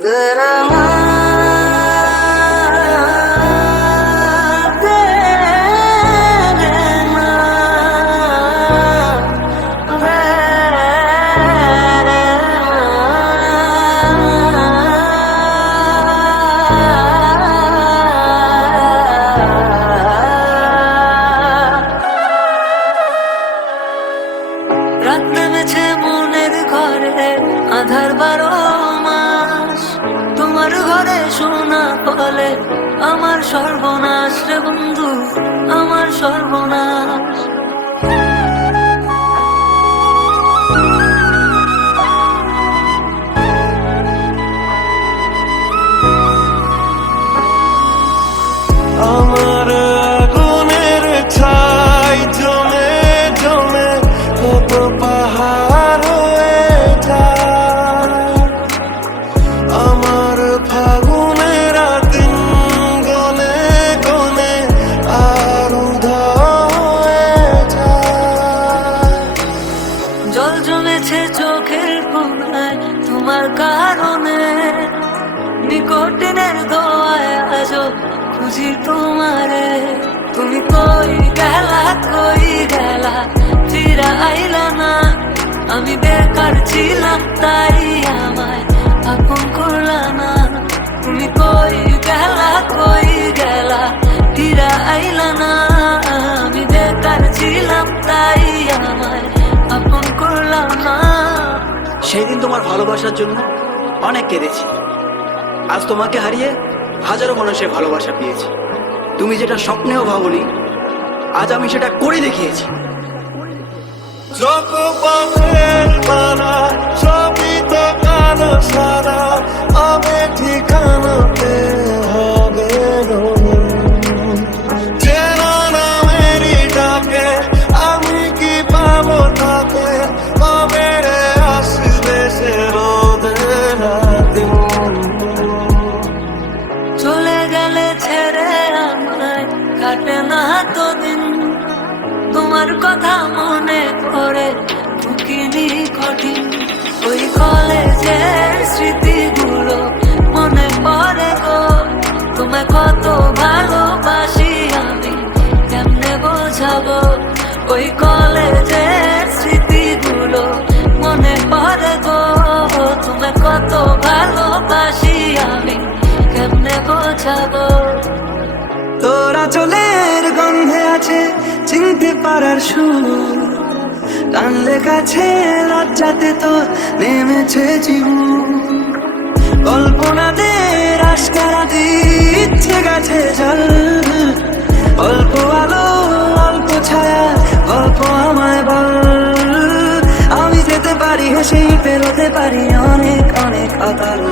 রাত নেমেছে মনের ঘরে আধার 12 মাস, তোমার ঘরে শোনা ফলে আমার সর্বনাশ রে বন্ধু, আমার সর্বনাশ। আমার আগুনের ছাই জমে জমে কত পাহাড় হয়ে যায়। আমার ফাগুনের দিন গনে গনে আর উধাও হয়ে যায়। জল জমেছে চোখের কোণায় তোমার কারণে, নিকটিনের দোয়ায় আজও খুঁজি তোমারে। তুমি কই গেলা ফিরা আইলা না, আমি বেকার ছিলাম তাই আমায় আপন করলা না। তুমি কই গেলা ফিরা আইলা না, আমি বেকার ছিলাম তাই আমায় আপন করলা না। সেদিন তোমার ভালোবাসার জন্য অনেক কেঁদেছি, আজ তোমাকে হারিয়ে হাজারো মানুষের ভালোবাসা পেয়েছি। তুমি যেটা স্বপ্নেও ভাবনি, আজ আমি সেটা করে দেখিয়েছি। যত পথের মানা সবই তো কালো সারা, আমি ঠিকানাতে হবে চেনা নামেরই ডাকে, আমি কি পাবো তাকে, কবে রে আসবে সে রোদের দিন। চলে গেলে ছেড়ে আমায় কাটে না তো দিন, তোমার কথা মনে করে টুকিনি কঠিন। ওই কলেজের স্মৃতিগুলো মনে পড়ে গো, তোমায় কত ভালোবাসি আমি কেমনে বোঝাবো। ওই কলেজের স্মৃতিগুলো মনে পড়ে গো, তোমায় কত ভালোবাসি আমি কেমনে বোঝাবো। তোরা চলের গন্ধে আছে চিনতে পারার সুর, কানলে কাছে লজ্জাতে তো নেমেছে জীবন। কল্পনাদের আশকারা দিচ্ছে গাছে জল, অল্প আলো অল্প ছায়া অল্প আমায় বল। আমি যেতে পারি হেসেই পেরোতে পারি অনেক অনেক অতল।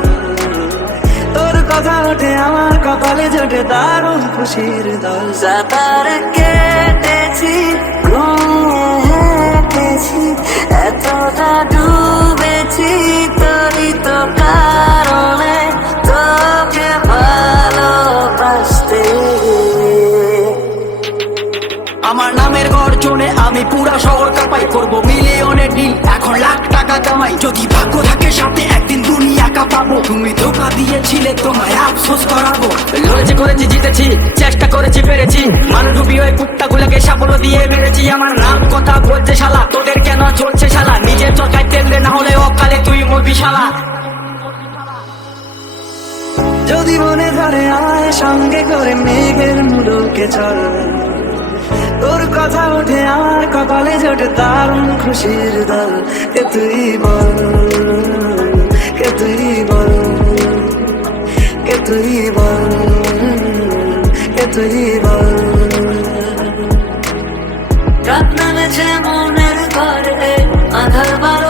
তোর কথা ওঠে আমার কপালে জোটে দারুণ খুশির দল। সাঁতার কেটেছি হেঁটেছি এতটা ডুবেছি তোরই তো কারণে, তোকে ভালোবাসতে। আমার নামের গর্জনে আমি পুরা শহর কাঁপাই, করবো মিলিয়নের ডিল এখন লাখ টাকা কামাই। যদি ভাগ্য থাকে সাথে একদিন দুনিয়া কাঁপাবো, তুমি ধোকা দিয়েছিলে তোমায় আফসোস করাবো। লড়েছি করেছি জিতেছি চেষ্টা করেছি পেরেছি, মানুষ ডুবি ওই কুত্তাগুলোকে সাফল্য দিয়ে মেরেছি। আমার নাম কথা বলছে শালা, তোদের কেন চলছে শালা, নিজের চরকায় তেল দে না হলে অকালে তুই মরবি শালা। যদি মনে ধরে আমায় সঙ্গে করে মেঘের মুলুকে চল, তোর কথা ওঠে আমার কপালে জোটে দারুণ খুশির দল। কে তুই বল, কে তুই বল, কে তুই বল, কে তুই বল। রাত নেমেছে মনের ঘরে আধার 12